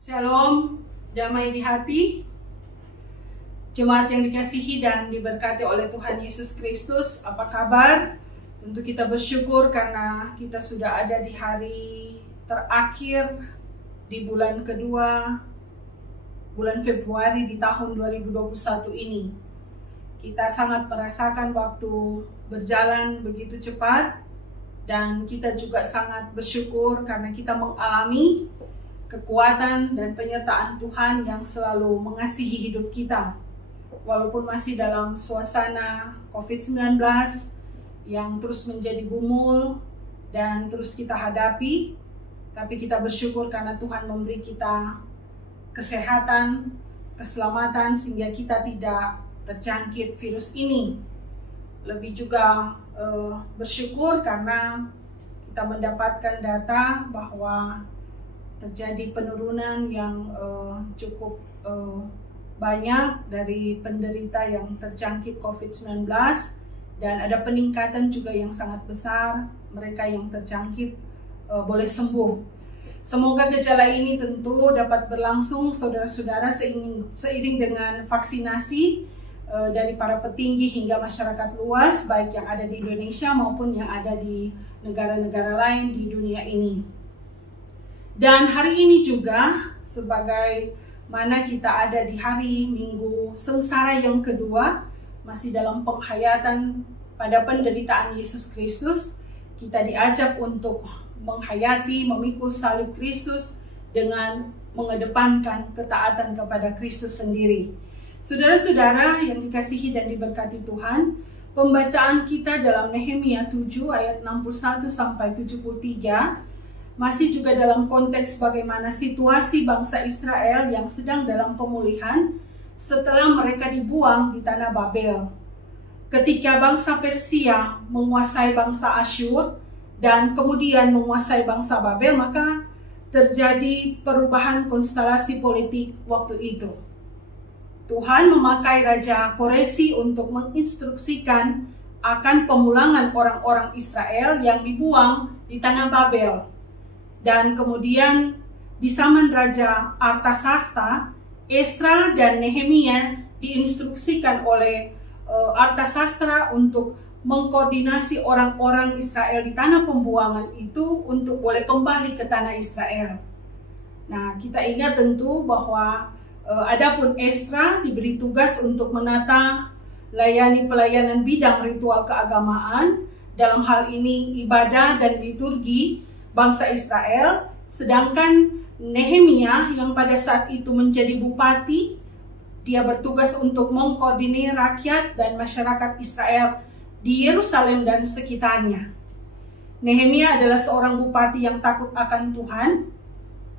Shalom, damai di hati. Jemaat yang dikasihi dan diberkati oleh Tuhan Yesus Kristus, apa kabar? Tentu kita bersyukur karena kita sudah ada di hari terakhir di bulan kedua, bulan Februari di tahun 2021 ini. Kita sangat merasakan waktu berjalan begitu cepat dan kita juga sangat bersyukur karena kita mengalami kekuatan dan penyertaan Tuhan yang selalu mengasihi hidup kita. Walaupun masih dalam suasana COVID-19 yang terus menjadi gumul dan terus kita hadapi, tapi kita bersyukur karena Tuhan memberi kita kesehatan, keselamatan sehingga kita tidak terjangkit virus ini. Lebih juga bersyukur karena kita mendapatkan data bahwa terjadi penurunan yang cukup banyak dari penderita yang terjangkit COVID-19 dan ada peningkatan juga yang sangat besar mereka yang terjangkit boleh sembuh. Semoga gejala ini tentu dapat berlangsung saudara-saudara seiring dengan vaksinasi dari para petinggi hingga masyarakat luas baik yang ada di Indonesia maupun yang ada di negara-negara lain di dunia ini. Dan hari ini juga sebagai mana kita ada di hari Minggu Sengsara yang kedua, masih dalam penghayatan pada penderitaan Yesus Kristus, kita diajak untuk menghayati, memikul salib Kristus dengan mengedepankan ketaatan kepada Kristus sendiri. Saudara-saudara yang dikasihi dan diberkati Tuhan, pembacaan kita dalam Nehemia 7 ayat 61 sampai 73 masih juga dalam konteks bagaimana situasi bangsa Israel yang sedang dalam pemulihan setelah mereka dibuang di tanah Babel. Ketika bangsa Persia menguasai bangsa Asyur dan kemudian menguasai bangsa Babel, maka terjadi perubahan konstelasi politik waktu itu. Tuhan memakai Raja Koresi untuk menginstruksikan akan pemulangan orang-orang Israel yang dibuang di tanah Babel. Dan kemudian di zaman Raja Artasasta, Esra dan Nehemia diinstruksikan oleh Artasasta untuk mengkoordinasi orang-orang Israel di tanah pembuangan itu untuk boleh kembali ke tanah Israel. Nah, kita ingat tentu bahwa adapun Esra diberi tugas untuk menata layani pelayanan bidang ritual keagamaan, dalam hal ini ibadah dan liturgi bangsa Israel, sedangkan Nehemia yang pada saat itu menjadi bupati, dia bertugas untuk mengkoordinir rakyat dan masyarakat Israel di Yerusalem dan sekitarnya. Nehemia adalah seorang bupati yang takut akan Tuhan,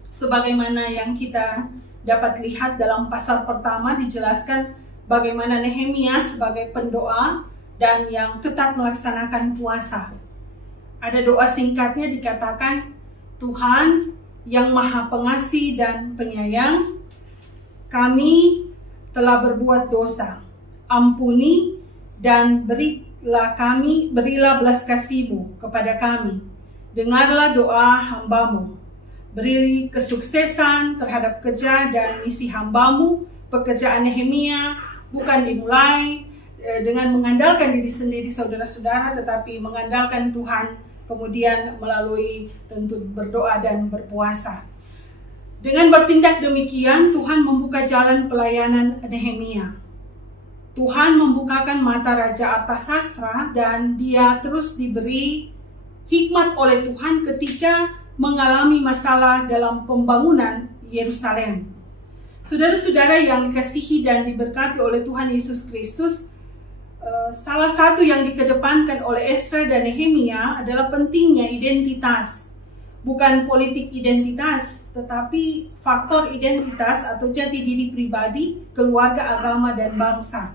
sebagaimana yang kita dapat lihat dalam pasal pertama dijelaskan bagaimana Nehemia sebagai pendoa dan yang tetap melaksanakan puasa. Ada doa singkatnya dikatakan, Tuhan yang maha pengasih dan penyayang, kami telah berbuat dosa, ampuni dan berilah belas kasih-Mu kepada kami. Dengarlah doa hamba-Mu, beri kesuksesan terhadap kerja dan misi hamba-Mu. Pekerjaan Nehemia bukan dimulai dengan mengandalkan diri sendiri saudara-saudara, tetapi mengandalkan Tuhan, kemudian melalui tentu berdoa dan berpuasa. Dengan bertindak demikian, Tuhan membuka jalan pelayanan Nehemia. Tuhan membukakan mata Raja Artasasta dan dia terus diberi hikmat oleh Tuhan ketika mengalami masalah dalam pembangunan Yerusalem. Saudara-saudara yang dikasihi dan diberkati oleh Tuhan Yesus Kristus, salah satu yang dikedepankan oleh Esra dan Nehemia adalah pentingnya identitas. Bukan politik identitas, tetapi faktor identitas atau jati diri pribadi, keluarga, agama, dan bangsa.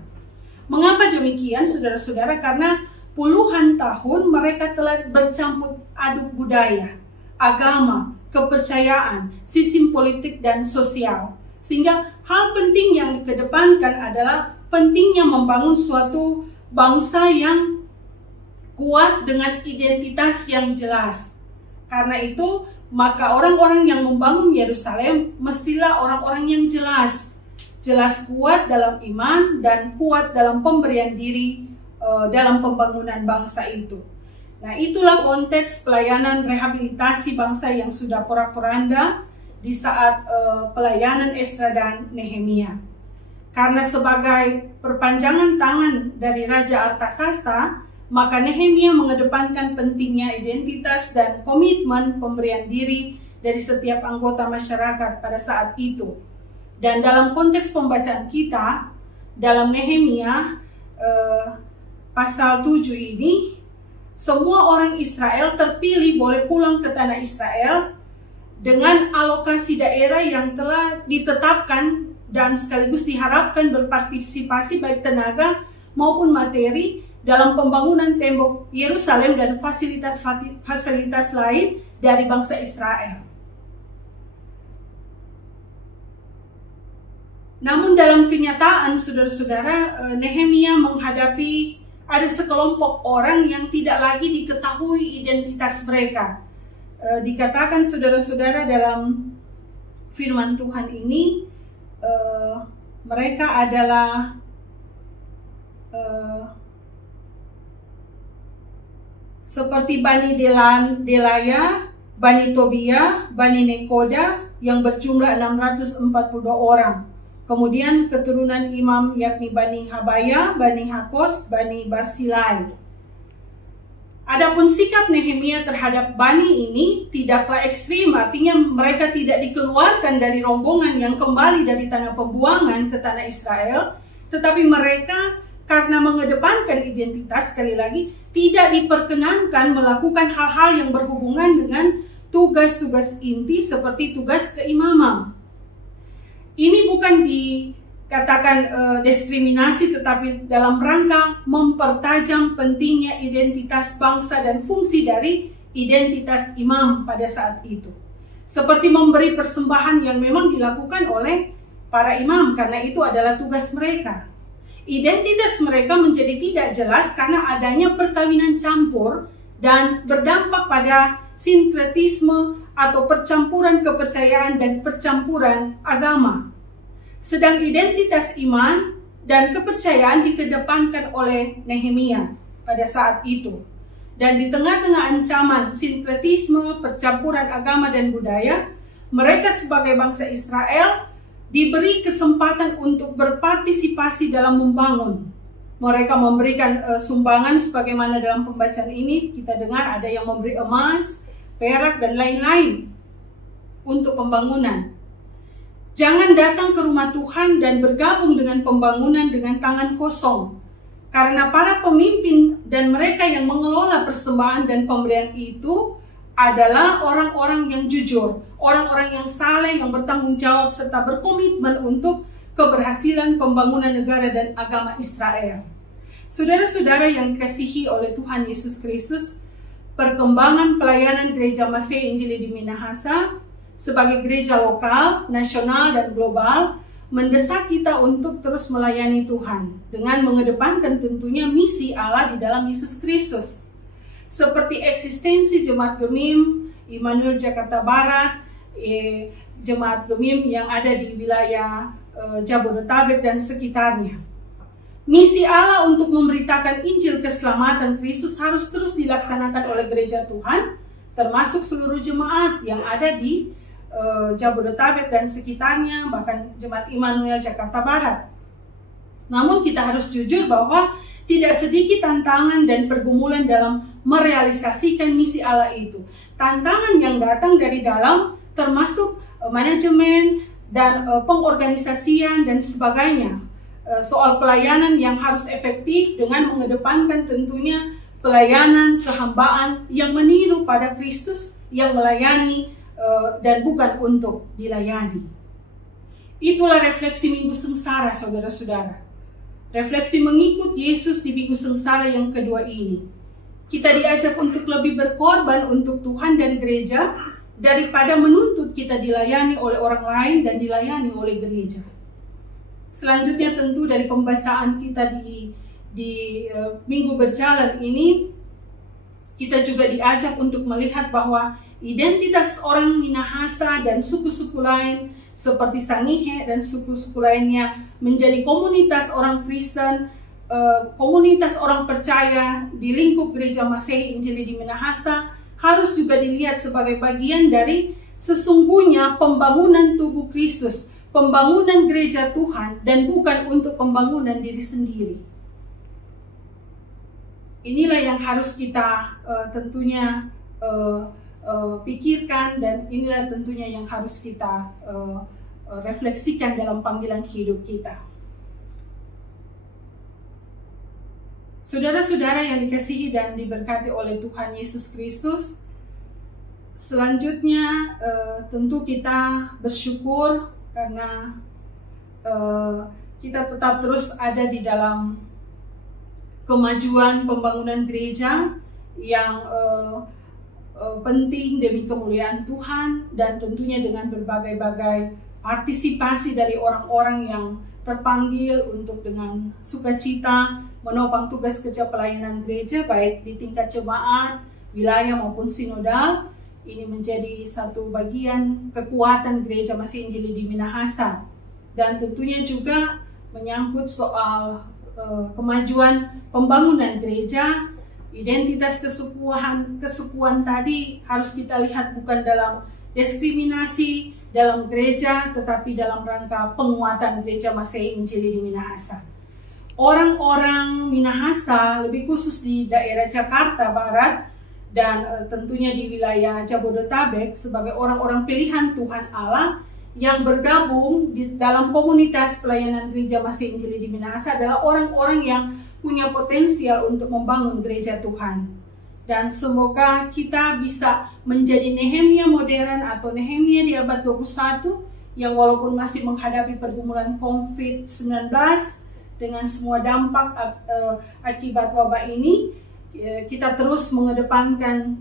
Mengapa demikian, saudara-saudara? Karena puluhan tahun mereka telah bercampur aduk budaya, agama, kepercayaan, sistem politik, dan sosial. Sehingga hal penting yang dikedepankan adalah pentingnya membangun suatu bangsa yang kuat dengan identitas yang jelas. Karena itu maka orang-orang yang membangun Yerusalem mestilah orang-orang yang jelas kuat dalam iman dan kuat dalam pemberian diri dalam pembangunan bangsa itu. Nah, itulah konteks pelayanan rehabilitasi bangsa yang sudah porak-poranda di saat pelayanan Esra dan Nehemia. Karena sebagai perpanjangan tangan dari Raja Artasasta, maka Nehemia mengedepankan pentingnya identitas dan komitmen pemberian diri dari setiap anggota masyarakat pada saat itu. Dan dalam konteks pembacaan kita, dalam Nehemia pasal 7 ini, semua orang Israel terpilih boleh pulang ke tanah Israel dengan alokasi daerah yang telah ditetapkan dan sekaligus diharapkan berpartisipasi baik tenaga maupun materi dalam pembangunan tembok Yerusalem dan fasilitas lain dari bangsa Israel. Namun dalam kenyataan, saudara-saudara, Nehemia menghadapi ada sekelompok orang yang tidak lagi diketahui identitas mereka. Dikatakan saudara-saudara dalam firman Tuhan ini, mereka adalah seperti Bani Delaya, Bani Tobia, Bani Nekoda yang berjumlah 642 orang. Kemudian keturunan imam yakni Bani Habaya, Bani Hakos, Bani Barsilai. Adapun sikap Nehemia terhadap Bani ini tidaklah ekstrim, artinya mereka tidak dikeluarkan dari rombongan yang kembali dari tanah pembuangan ke tanah Israel, tetapi mereka karena mengedepankan identitas, sekali lagi, tidak diperkenankan melakukan hal-hal yang berhubungan dengan tugas-tugas inti seperti tugas keimaman. Ini bukan dikatakan diskriminasi, tetapi dalam rangka mempertajam pentingnya identitas bangsa dan fungsi dari identitas imam pada saat itu. Seperti memberi persembahan yang memang dilakukan oleh para imam, karena itu adalah tugas mereka. Identitas mereka menjadi tidak jelas karena adanya perkawinan campur dan berdampak pada sinkretisme atau percampuran kepercayaan dan percampuran agama. Sedang identitas iman dan kepercayaan dikedepankan oleh Nehemia pada saat itu. Dan di tengah-tengah ancaman sinkretisme, percampuran agama dan budaya, mereka sebagai bangsa Israel diberi kesempatan untuk berpartisipasi dalam membangun. Mereka memberikan sumbangan sebagaimana dalam pembacaan ini kita dengar ada yang memberi emas, perak dan lain-lain untuk pembangunan. Jangan datang ke rumah Tuhan dan bergabung dengan pembangunan dengan tangan kosong. Karena para pemimpin dan mereka yang mengelola persembahan dan pemberian itu adalah orang-orang yang jujur, orang-orang yang saleh, yang bertanggung jawab serta berkomitmen untuk keberhasilan pembangunan negara dan agama Israel. Saudara-saudara yang dikasihi oleh Tuhan Yesus Kristus, perkembangan pelayanan Gereja Masih Injili di Minahasa sebagai gereja lokal, nasional, dan global mendesak kita untuk terus melayani Tuhan dengan mengedepankan tentunya misi Allah di dalam Yesus Kristus. Seperti eksistensi Jemaat Gemim Immanuel Jakarta Barat, Jemaat Gemim yang ada di wilayah Jabodetabek dan sekitarnya. Misi Allah untuk memberitakan Injil keselamatan Kristus harus terus dilaksanakan oleh gereja Tuhan, termasuk seluruh jemaat yang ada di Jabodetabek dan sekitarnya, bahkan Jemaat Immanuel Jakarta Barat. Namun kita harus jujur bahwa tidak sedikit tantangan dan pergumulan dalam merealisasikan misi Allah itu. Tantangan yang datang dari dalam termasuk manajemen dan pengorganisasian dan sebagainya. Soal pelayanan yang harus efektif dengan mengedepankan tentunya pelayanan kehambaan yang meniru pada Kristus yang melayani dan bukan untuk dilayani. Itulah refleksi Minggu Sengsara, saudara-saudara. Refleksi mengikut Yesus di Minggu Sengsara yang kedua ini. Kita diajak untuk lebih berkorban untuk Tuhan dan gereja daripada menuntut kita dilayani oleh orang lain dan dilayani oleh gereja. Selanjutnya tentu dari pembacaan kita di minggu berjalan ini, kita juga diajak untuk melihat bahwa identitas orang Minahasa dan suku-suku lain seperti Sangihe dan suku-suku lainnya menjadi komunitas orang Kristen, komunitas orang percaya di lingkup gereja Masehi Injili di Minahasa harus juga dilihat sebagai bagian dari sesungguhnya pembangunan tubuh Kristus, pembangunan gereja Tuhan, dan bukan untuk pembangunan diri sendiri. Inilah yang harus kita tentunya pikirkan, dan inilah tentunya yang harus kita refleksikan dalam panggilan hidup kita. Saudara-saudara yang dikasihi dan diberkati oleh Tuhan Yesus Kristus, selanjutnya tentu kita bersyukur karena kita tetap terus ada di dalam kemajuan pembangunan gereja yang penting demi kemuliaan Tuhan, dan tentunya dengan berbagai-bagai partisipasi dari orang-orang yang terpanggil untuk dengan sukacita menopang tugas kerja pelayanan gereja baik di tingkat jemaat, wilayah maupun sinodal. Ini menjadi satu bagian kekuatan gereja Masehi Injili di Minahasa, dan tentunya juga menyangkut soal kemajuan pembangunan gereja. Identitas kesukuan tadi harus kita lihat bukan dalam diskriminasi dalam gereja, tetapi dalam rangka penguatan gereja Masehi Injili di Minahasa. Orang-orang Minahasa, lebih khusus di daerah Jakarta Barat dan tentunya di wilayah Jabodetabek, sebagai orang-orang pilihan Tuhan Allah yang bergabung di dalam komunitas pelayanan gereja Masehi Injili di Minahasa adalah orang-orang yang punya potensial untuk membangun gereja Tuhan. Dan semoga kita bisa menjadi Nehemia modern atau Nehemia di abad 21 yang walaupun masih menghadapi pergumulan COVID-19 dengan semua dampak akibat wabah ini, kita terus mengedepankan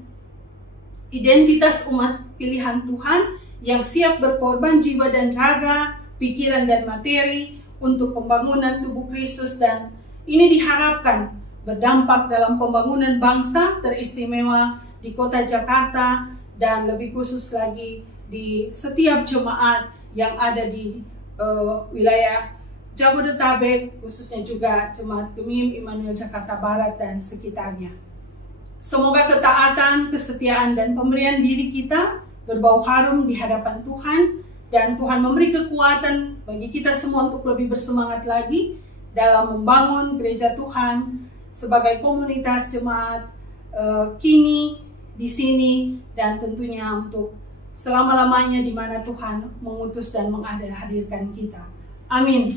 identitas umat pilihan Tuhan yang siap berkorban jiwa dan raga, pikiran dan materi untuk pembangunan tubuh Kristus, dan ini diharapkan berdampak dalam pembangunan bangsa teristimewa di kota Jakarta, dan lebih khusus lagi di setiap jemaat yang ada di wilayah Jabodetabek, khususnya juga Jemaat Gemim Immanuel Jakarta Barat dan sekitarnya. Semoga ketaatan, kesetiaan, dan pemberian diri kita berbau harum di hadapan Tuhan, dan Tuhan memberi kekuatan bagi kita semua untuk lebih bersemangat lagi dalam membangun gereja Tuhan sebagai komunitas jemaat kini di sini, dan tentunya untuk selama-lamanya di mana Tuhan mengutus dan menghadirkan kita. Amin.